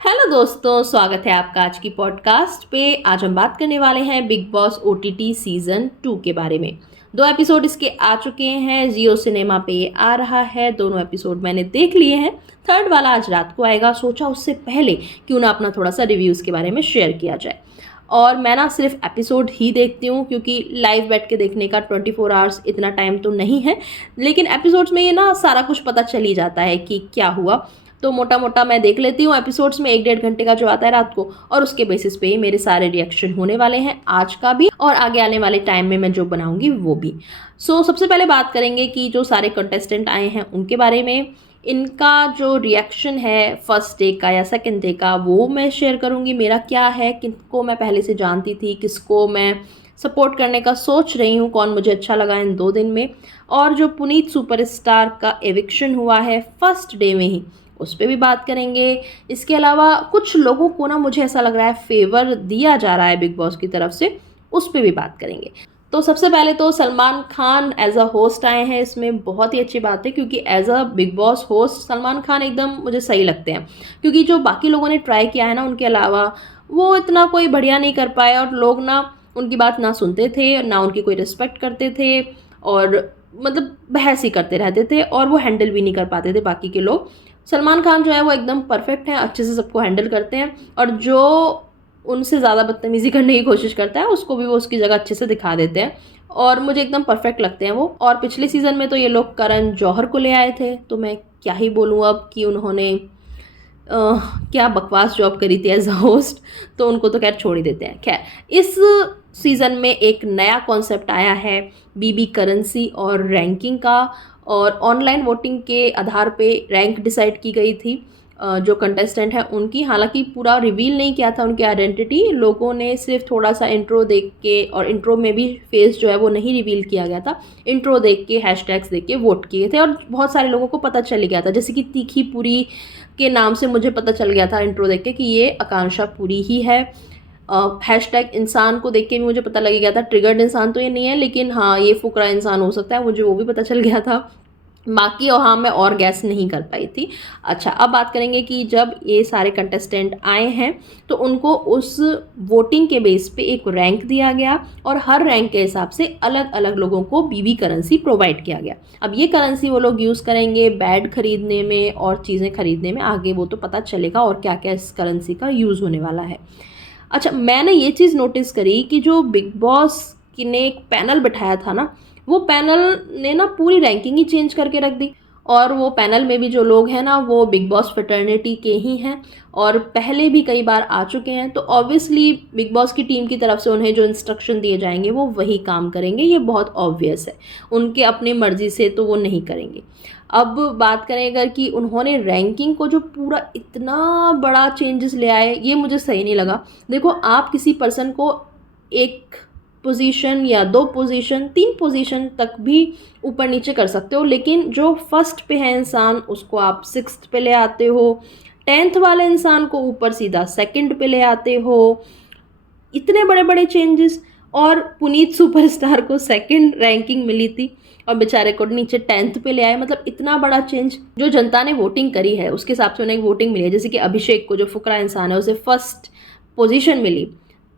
Hello दोस्तों, स्वागत है आपका आज की पॉडकास्ट पे। आज हम बात करने वाले हैं बिग बॉस ओटीटी सीजन 2 के बारे में। 2 एपिसोड इसके आ चुके हैं, जियो सिनेमा पे ये आ रहा है। दोनों एपिसोड मैंने देख लिए हैं, थर्ड वाला आज रात को आएगा। सोचा उससे पहले क्यों ना अपना थोड़ा सा रिव्यूज़ के बारे में शेयर किया जाए। और मैं ना सिर्फ एपिसोड ही देखती हूँ क्योंकि लाइव बैठ के देखने का 24 आवर्स इतना टाइम तो नहीं है, लेकिन एपिसोड्स में ये ना सारा कुछ पता चल ही जाता है कि क्या हुआ। तो मोटा मोटा मैं देख लेती हूँ एपिसोड्स में, 1-1.5 घंटे का जो आता है रात को, और उसके बेसिस पे ही मेरे सारे रिएक्शन होने वाले हैं, आज का भी और आगे आने वाले टाइम में मैं जो बनाऊंगी वो भी। सबसे पहले बात करेंगे कि जो सारे कंटेस्टेंट आए हैं उनके बारे में। इनका जो रिएक्शन है फर्स्ट डे का या सेकंड डे का वो मैं शेयर करूंगी। मेरा क्या है, किनको मैं पहले से जानती थी, किसको मैं सपोर्ट करने का सोच रही हूँ, कौन मुझे अच्छा लगा इन 2 दिन में। और जो पुनीत सुपरस्टार का एविक्शन हुआ है फर्स्ट डे में ही, उस पर भी बात करेंगे। इसके अलावा कुछ लोगों को ना मुझे ऐसा लग रहा है फेवर दिया जा रहा है बिग बॉस की तरफ से, उस पर भी बात करेंगे। तो सबसे पहले तो Salman Khan as a host आए हैं। इसमें बहुत ही अच्छी बात है क्योंकि as a Bigg Boss host Salman Khan एकदम मुझे सही लगते हैं, क्योंकि जो बाकी लोगों ने ट्राई किया है ना उनके अलावा, वो इतना कोई बढ़िया नहीं कर पाए और लोग ना उनकी बात ना सुनते थे, ना उनकी कोई रिस्पेक्ट करते थे, और मतलब बहस ही करते रहते थे और वो हैंडल भी नहीं कर पाते थे बाकी के लोग। सलमान खान जो है वो एकदम परफेक्ट है, अच्छे से सबको हैंडल करते हैं, और जो उनसे ज़्यादा बदतमीज़ी करने की कोशिश करता है उसको भी वो उसकी जगह अच्छे से दिखा देते हैं, और मुझे एकदम परफेक्ट लगते हैं वो। और पिछले सीज़न में तो ये लोग करण जौहर को ले आए थे, तो मैं क्या ही बोलूँ अब कि उन्होंने क्या बकवास जॉब करी थी एज अ होस्ट, तो उनको तो खैर छोड़ ही देते हैं। खैर, इस सीज़न में एक नया कॉन्सेप्ट आया है बीबी करेंसी और रैंकिंग का, और ऑनलाइन वोटिंग के आधार पे रैंक डिसाइड की गई थी जो कंटेस्टेंट हैं उनकी। हालांकि पूरा रिवील नहीं किया था उनकी आइडेंटिटी, लोगों ने सिर्फ थोड़ा सा इंट्रो देख के, और इंट्रो में भी फेस जो है वो नहीं रिवील किया गया था, इंट्रो देख के हैशटैग्स देख के वोट किए थे, और बहुत सारे लोगों को पता चल गया था। जैसे कि तीखी पुरी के नाम से मुझे पता चल गया था इंट्रो देख के कि ये आकांक्षा पुरी ही है। हैशटैग इंसान को देख के भी मुझे पता लग गया था, ट्रिगर्ड इंसान तो ये नहीं है, लेकिन हाँ ये फुकरा इंसान हो सकता है, मुझे वो भी पता चल गया था। बाकी और हाँ, मैं और गैस नहीं कर पाई थी। अच्छा, अब बात करेंगे कि जब ये सारे कंटेस्टेंट आए हैं तो उनको उस वोटिंग के बेस पे एक रैंक दिया गया, और हर रैंक के हिसाब से अलग अलग लोगों को बीबी करेंसी प्रोवाइड किया गया। अब ये करेंसी वो लोग यूज़ करेंगे बैड खरीदने में और चीज़ें खरीदने में, आगे वो तो पता चलेगा और क्या क्या इस करेंसी का यूज़ होने वाला है। अच्छा, मैंने ये चीज़ नोटिस करी कि जो बिग बॉस ने एक पैनल बिठाया था ना, वो पैनल ने ना पूरी रैंकिंग ही चेंज करके रख दी। और वो पैनल में भी जो लोग हैं ना वो बिग बॉस फ्रेटर्निटी के ही हैं, और पहले भी कई बार आ चुके हैं, तो ऑब्वियसली बिग बॉस की टीम की तरफ से उन्हें जो इंस्ट्रक्शन दिए जाएंगे वो वही काम करेंगे, ये बहुत ऑब्वियस है। उनके अपनी मर्जी से तो वो नहीं करेंगे। अब बात करें अगर कि उन्होंने रैंकिंग को जो पूरा इतना बड़ा चेंजेस ले आए, ये मुझे सही नहीं लगा। देखो, आप किसी पर्सन को एक पोजीशन या 2 पोजीशन 3 पोजीशन तक भी ऊपर नीचे कर सकते हो, लेकिन जो फर्स्ट पे है इंसान उसको आप 6th पे ले आते हो, 10th वाले इंसान को ऊपर सीधा सेकंड पे ले आते हो। इतने बड़े बड़े चेंजेस। और पुनीत सुपरस्टार को सेकंड रैंकिंग मिली थी और बेचारे को नीचे 10th पे ले आए। मतलब इतना बड़ा चेंज। जो जनता ने वोटिंग करी है उसके हिसाब से उन्हें एक वोटिंग मिली है। जैसे कि अभिषेक को, जो फुकरा इंसान है, उसे फर्स्ट पोजीशन मिली,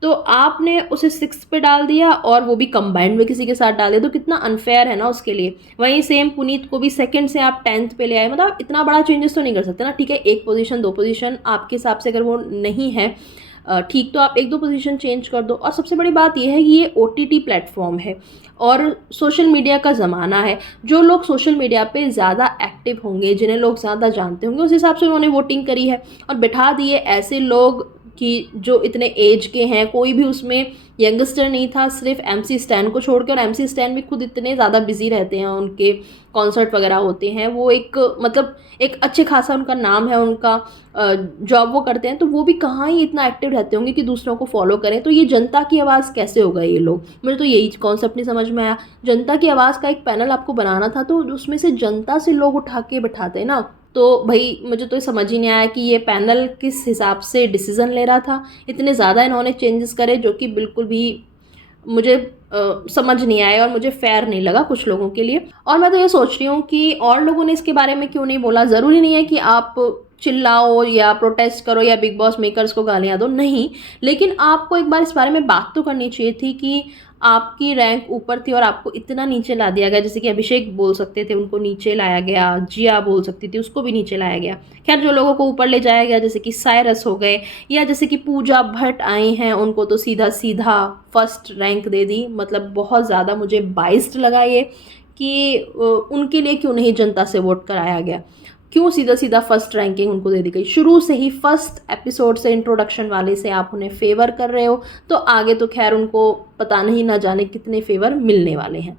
तो आपने उसे 6th पे डाल दिया और वो भी कंबाइंड में किसी के साथ डाल दिया, तो कितना अनफेयर है ना उसके लिए। वहीं सेम पुनीत को भी सेकंड से आप 10th पे ले आए। मतलब इतना बड़ा चेंजेस तो नहीं कर सकते ना। ठीक है, 1 पोजीशन 2 पोजीशन आपके हिसाब से अगर वो नहीं है ठीक, तो आप 1-2 पोजीशन चेंज कर दो। और सबसे बड़ी बात यह है कि ये OTT प्लेटफॉर्म है और सोशल मीडिया का ज़माना है। जो लोग सोशल मीडिया पे ज़्यादा एक्टिव होंगे, जिन्हें लोग ज़्यादा जानते होंगे, उस हिसाब से उन्होंने वोटिंग करी है और बिठा दिए ऐसे लोग कि जो इतने एज के हैं। कोई भी उसमें यंगस्टर नहीं था, सिर्फ MC स्टैन को छोड़कर। MC स्टैन भी खुद इतने ज़्यादा बिजी रहते हैं, उनके कॉन्सर्ट वगैरह होते हैं, वो एक मतलब एक अच्छे खासा उनका नाम है, उनका जॉब वो करते हैं, तो वो भी कहाँ ही इतना एक्टिव रहते होंगे कि दूसरों को फॉलो करें। तो ये जनता की आवाज़ कैसे हो गए ये लोग, मुझे तो यही कॉन्सेप्ट नहीं समझ में आया। जनता की आवाज़ का एक पैनल आपको बनाना था, तो उसमें से जनता से लोग उठा के बैठाते ना। तो भाई मुझे तो समझ ही नहीं आया कि ये पैनल किस हिसाब से डिसीज़न ले रहा था। इतने ज़्यादा इन्होंने चेंजेस करे जो कि बिल्कुल भी मुझे समझ नहीं आया और मुझे फेयर नहीं लगा कुछ लोगों के लिए। और मैं तो ये सोच रही हूँ कि और लोगों ने इसके बारे में क्यों नहीं बोला। ज़रूरी नहीं है कि आप चिल्लाओ या प्रोटेस्ट करो या बिग बॉस मेकर्स को गालियाँ दो, नहीं। लेकिन आपको एक बार इस बारे में बात तो करनी चाहिए थी कि आपकी रैंक ऊपर थी और आपको इतना नीचे ला दिया गया। जैसे कि अभिषेक बोल सकते थे, उनको नीचे लाया गया, जिया बोल सकती थी, उसको भी नीचे लाया गया। खैर, जो लोगों को ऊपर ले जाया गया जैसे कि साइरस हो गए या जैसे कि पूजा भट्ट आई हैं, उनको तो सीधा सीधा फर्स्ट रैंक दे दी। मतलब बहुत ज़्यादा मुझे बाइस्ड लगा ये कि उनके लिए क्यों नहीं जनता से वोट कराया गया, क्यों सीधा सीधा फर्स्ट रैंकिंग उनको दे दी गई। शुरू से ही फर्स्ट एपिसोड से, इंट्रोडक्शन वाले से आप उन्हें फेवर कर रहे हो, तो आगे तो खैर उनको पता नहीं ना जाने कितने फेवर मिलने वाले हैं।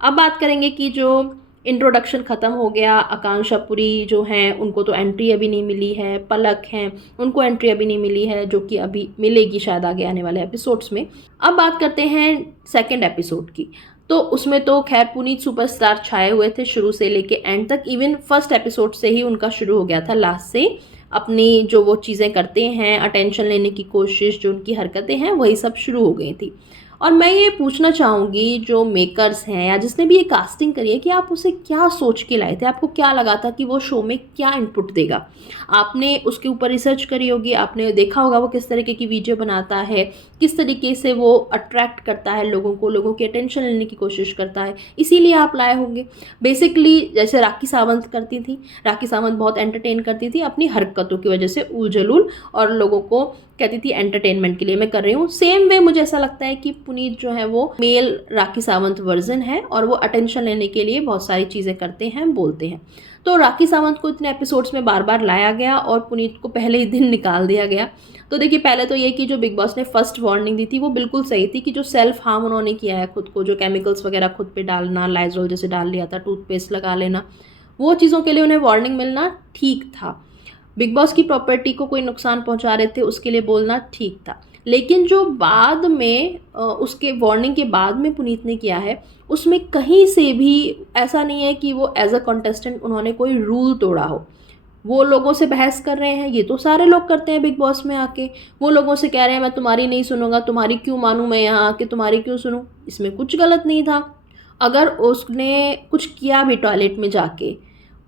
अब बात करेंगे कि जो इंट्रोडक्शन ख़त्म हो गया, आकांक्षा पुरी जो हैं उनको तो एंट्री अभी नहीं मिली है, पलक हैं उनको एंट्री अभी नहीं मिली है, जो कि अभी मिलेगी शायद आगे आने वाले एपिसोड्स में। अब बात करते हैं सेकेंड एपिसोड की। तो उसमें तो खैर पुनीत सुपरस्टार छाए हुए थे शुरू से लेके एंड तक। इवन फर्स्ट एपिसोड से ही उनका शुरू हो गया था, लास्ट से अपनी जो वो चीज़ें करते हैं, अटेंशन लेने की कोशिश, जो उनकी हरकतें हैं, वही सब शुरू हो गई थी। और मैं ये पूछना चाहूँगी जो मेकर्स हैं या जिसने भी ये कास्टिंग करी है कि आप उसे क्या सोच के लाए थे, आपको क्या लगा था कि वो शो में क्या इनपुट देगा। आपने उसके ऊपर रिसर्च करी होगी, आपने देखा होगा वो किस तरीके की वीडियो बनाता है, किस तरीके से वो अट्रैक्ट करता है लोगों को, लोगों की अटेंशन लेने की कोशिश करता है, इसीलिए आप लाए होंगे। बेसिकली जैसे राखी सावंत करती थी, राखी सावंत बहुत एंटरटेन करती थी अपनी हरकतों की वजह से, उलझलूल, और लोगों को कहती थी एंटरटेनमेंट के लिए मैं कर रही हूँ। सेम वे मुझे ऐसा लगता है कि पुनीत जो है वो मेल राखी सावंत वर्जन है और वो अटेंशन लेने के लिए बहुत सारी चीज़ें करते हैं, बोलते हैं। तो राखी सावंत को इतने एपिसोड्स में बार बार लाया गया और पुनीत को पहले ही दिन निकाल दिया गया। तो देखिए, पहले तो ये कि जो बिग बॉस ने फर्स्ट वार्निंग दी थी वो बिल्कुल सही थी कि जो सेल्फ हार्म उन्होंने किया है खुद को, जो केमिकल्स वगैरह खुद पे डालना, लाइजोल जैसे डाल लिया था, टूथपेस्ट लगा लेना, वो चीज़ों के लिए उन्हें वार्निंग मिलना ठीक था। बिग बॉस की प्रॉपर्टी को कोई नुकसान पहुंचा रहे थे, उसके लिए बोलना ठीक था। लेकिन जो बाद में उसके वार्निंग के बाद में पुनीत ने किया है, उसमें कहीं से भी ऐसा नहीं है कि वो एज अ कंटेस्टेंट उन्होंने कोई रूल तोड़ा हो। वो लोगों से बहस कर रहे हैं, ये तो सारे लोग करते हैं बिग बॉस में आके। वो लोगों से कह रहे हैं मैं तुम्हारी नहीं सुनूंगा, तुम्हारी क्यों मानूं, मैं यहाँ आके तुम्हारी क्यों सुनूं। इसमें कुछ गलत नहीं था। अगर उसने कुछ किया भी टॉयलेट में जाके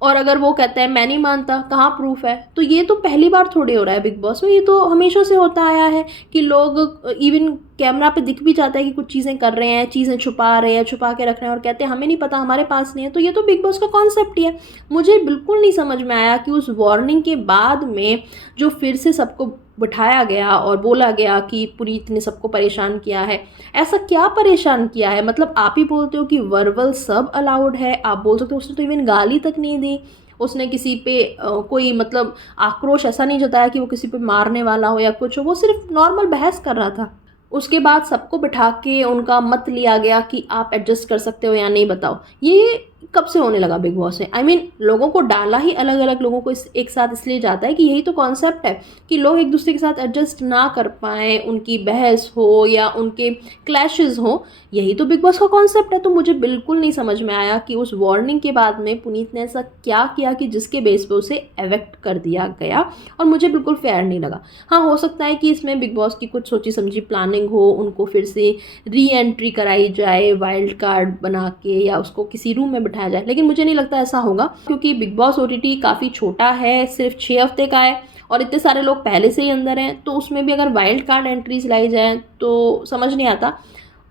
और अगर वो कहता है मैं नहीं मानता, कहाँ प्रूफ है, तो ये तो पहली बार थोड़ी हो रहा है बिग बॉस में, ये तो हमेशा से होता आया है कि लोग इवन कैमरा पे दिख भी जाता है कि कुछ चीज़ें कर रहे हैं, चीज़ें छुपा रहे हैं, छुपा के रख रहे हैं और कहते हैं हमें नहीं पता, हमारे पास नहीं है। तो ये तो बिग बॉस का कॉन्सेप्ट ही है। मुझे बिल्कुल नहीं समझ में आया कि उस वार्निंग के बाद में जो फिर से सबको बिठाया गया और बोला गया कि पुनीत ने सबको परेशान किया है। ऐसा क्या परेशान किया है? मतलब आप ही बोलते हो कि वर्बल सब अलाउड है, आप बोल सकते हो उसने तो इवन गाली तक नहीं दी, उसने किसी पे कोई मतलब आक्रोश ऐसा नहीं जताया कि वो किसी पे मारने वाला हो या कुछ हो, वो सिर्फ नॉर्मल बहस कर रहा था। उसके बाद सबको बिठा के उनका मत लिया गया कि आप एडजस्ट कर सकते हो या नहीं, बताओ ये कब से होने लगा बिग बॉस में? आई मीन लोगों को डाला ही अलग अलग लोगों को एक साथ इसलिए जाता है कि यही तो कॉन्सेप्ट है कि लोग एक दूसरे के साथ एडजस्ट ना कर पाएँ, उनकी बहस हो या उनके क्लैशेस हो, यही तो बिग बॉस का कॉन्सेप्ट है। तो मुझे बिल्कुल नहीं समझ में आया कि उस वार्निंग के बाद में पुनीत ने ऐसा क्या किया कि जिसके बेस पे उसे एवेक्ट कर दिया गया, और मुझे बिल्कुल फेयर नहीं लगा। हाँ, हो सकता है कि इसमें बिग बॉस की कुछ सोची समझी प्लानिंग हो, उनको फिर से री एंट्री कराई जाए वाइल्ड कार्ड बना के या उसको किसी रूम में बिठाया जाए, लेकिन मुझे नहीं लगता ऐसा होगा क्योंकि बिग बॉस ओटीटी काफ़ी छोटा है, सिर्फ 6 हफ्ते का है और इतने सारे लोग पहले से ही अंदर हैं। तो उसमें भी अगर वाइल्ड कार्ड एंट्रीज लाई जाए तो समझ नहीं आता।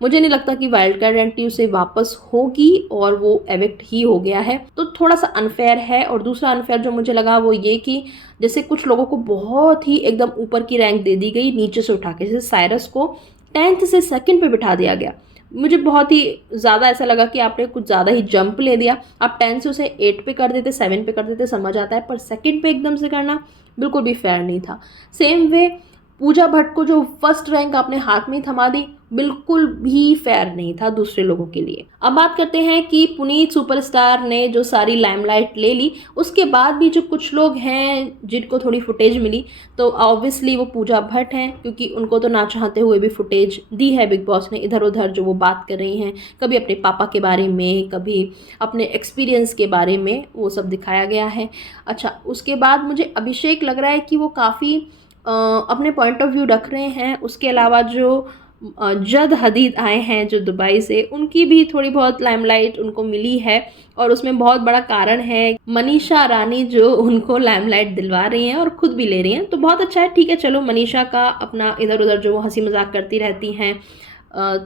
मुझे नहीं लगता कि वाइल्ड कार्ड एंट्री उसे वापस होगी और वो एविक्ट ही हो गया है, तो थोड़ा सा अनफेयर है। और दूसरा अनफेयर जो मुझे लगा वो ये कि जैसे कुछ लोगों को बहुत ही एकदम ऊपर की रैंक दे दी गई नीचे से उठा के, जैसे साइरस को 10th से 2nd पे बिठा दिया गया। मुझे बहुत ही ज़्यादा ऐसा लगा कि आपने कुछ ज़्यादा ही जंप ले दिया। आप 10 से उसे 8 पे कर देते, 7 पे कर देते, समझ आता है, पर 2nd पे एकदम से करना बिल्कुल भी फेयर नहीं था। सेम वे पूजा भट्ट को जो फर्स्ट रैंक आपने हाथ में थमा दी, बिल्कुल भी फेयर नहीं था दूसरे लोगों के लिए। अब बात करते हैं कि पुनीत सुपरस्टार ने जो सारी लाइमलाइट ले ली, उसके बाद भी जो कुछ लोग हैं जिनको थोड़ी फुटेज मिली, तो ऑब्वियसली वो पूजा भट्ट हैं, क्योंकि उनको तो ना चाहते हुए भी फुटेज दी है बिग बॉस ने। इधर उधर जो वो बात कर रही हैं, कभी अपने पापा के बारे में, कभी अपने एक्सपीरियंस के बारे में, वो सब दिखाया गया है। अच्छा, उसके बाद मुझे अभिषेक लग रहा है कि वो काफ़ी अपने पॉइंट ऑफ व्यू रख रहे हैं। उसके अलावा जो जद हदीद आए हैं जो दुबई से, उनकी भी थोड़ी बहुत लाइमलाइट उनको मिली है और उसमें बहुत बड़ा कारण है मनीषा रानी जो उनको लाइमलाइट दिलवा रही हैं और खुद भी ले रही हैं। तो बहुत अच्छा है, ठीक है, चलो मनीषा का अपना इधर उधर जो वो हंसी मजाक करती रहती हैं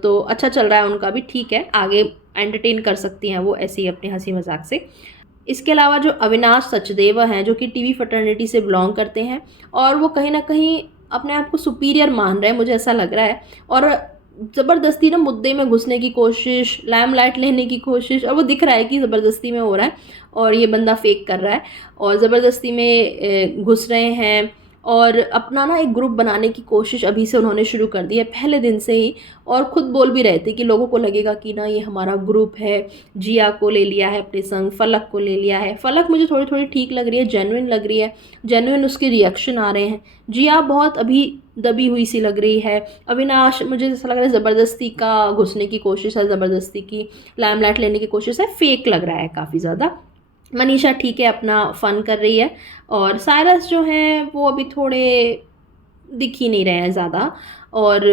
तो अच्छा चल रहा है उनका भी, ठीक है, आगे एंटरटेन कर सकती हैं वो ऐसे ही अपनी हंसी मजाक से। इसके अलावा जो अविनाश सचदेव हैं जो कि टीवी फटर्निटी से बिलोंग करते हैं और वो कहीं ना कहीं अपने आप को सुपीरियर मान रहे हैं, मुझे ऐसा लग रहा है, और ज़बरदस्ती ना मुद्दे में घुसने की कोशिश, लाइमलाइट लेने की कोशिश, और वो दिख रहा है कि ज़बरदस्ती में हो रहा है और ये बंदा फेक कर रहा है और ज़बरदस्ती में घुस रहे हैं और अपना ना एक ग्रुप बनाने की कोशिश अभी से उन्होंने शुरू कर दी है, पहले दिन से ही। और खुद बोल भी रहे थे कि लोगों को लगेगा कि ना ये हमारा ग्रुप है, जिया को ले लिया है अपने संग, फलक को ले लिया है। फलक मुझे थोड़ी थोड़ी ठीक लग रही है, जेन्युइन लग रही है, जेन्युइन उसके रिएक्शन आ रहे हैं। जिया बहुत अभी दबी हुई सी लग रही है। अविनाश मुझे ऐसा लग रहा है ज़बरदस्ती का घुसने की कोशिश है, ज़बरदस्ती की लाइमलाइट लेने की कोशिश है, फेक लग रहा है काफ़ी ज़्यादा। मनीषा ठीक है, अपना फ़न कर रही है और साइरस जो हैं वो अभी थोड़े दिख ही नहीं रहे हैं ज़्यादा। और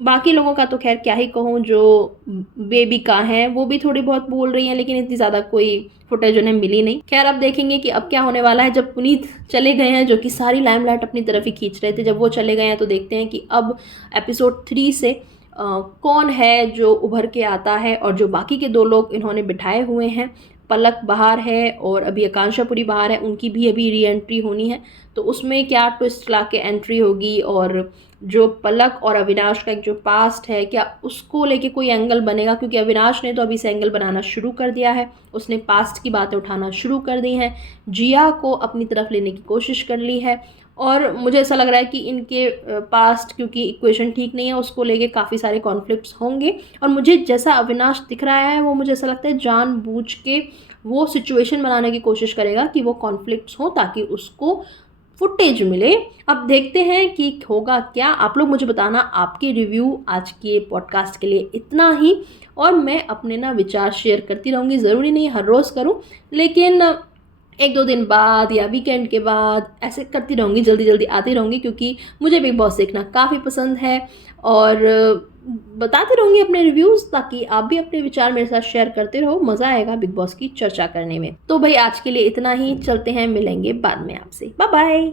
बाकी लोगों का तो खैर क्या ही कहूँ, जो बेबिका हैं वो भी थोड़ी बहुत बोल रही हैं लेकिन इतनी ज़्यादा कोई फुटेज उन्हें मिली नहीं। खैर अब देखेंगे कि अब क्या होने वाला है। जब पुनीत चले गए हैं जो कि सारी लाइमलाइट अपनी तरफ ही खींच रहे थे, जब वो चले गए हैं तो देखते हैं कि अब एपिसोड 3 से कौन है जो उभर के आता है। और जो बाकी के 2 लोग इन्होंने बिठाए हुए हैं, पलक बाहर है और अभी आकांक्षापुरी बाहर है, उनकी भी अभी री एंट्री होनी है, तो उसमें क्या ट्विस्ट ला के एंट्री होगी। और जो पलक और अविनाश का एक जो पास्ट है, क्या उसको लेके कोई एंगल बनेगा, क्योंकि अविनाश ने तो अभी से एंगल बनाना शुरू कर दिया है, उसने पास्ट की बातें उठाना शुरू कर दी हैं, जिया को अपनी तरफ लेने की कोशिश कर ली है। और मुझे ऐसा लग रहा है कि इनके पास्ट, क्योंकि इक्वेशन ठीक नहीं है, उसको लेके काफ़ी सारे कॉन्फ्लिक्ट्स होंगे। और मुझे जैसा अविनाश दिख रहा है वो मुझे ऐसा लगता है जानबूझ के वो सिचुएशन बनाने की कोशिश करेगा कि वो कॉन्फ्लिक्ट्स हो ताकि उसको फुटेज मिले। अब देखते हैं कि होगा क्या। आप लोग मुझे बताना आपके रिव्यू आज के पॉडकास्ट के लिए इतना ही। और मैं अपने ना विचार शेयर करती रहूँगी, ज़रूरी नहीं हर रोज़ करूँ, लेकिन 1-2 दिन बाद या वीकेंड के बाद ऐसे करती रहूँगी, जल्दी जल्दी आती रहूँगी, क्योंकि मुझे बिग बॉस देखना काफ़ी पसंद है। और बताती रहूँगी अपने रिव्यूज़, ताकि आप भी अपने विचार मेरे साथ शेयर करते रहो, मज़ा आएगा बिग बॉस की चर्चा करने में। तो भाई आज के लिए इतना ही, चलते हैं, मिलेंगे बाद में आपसे, बाय बाय।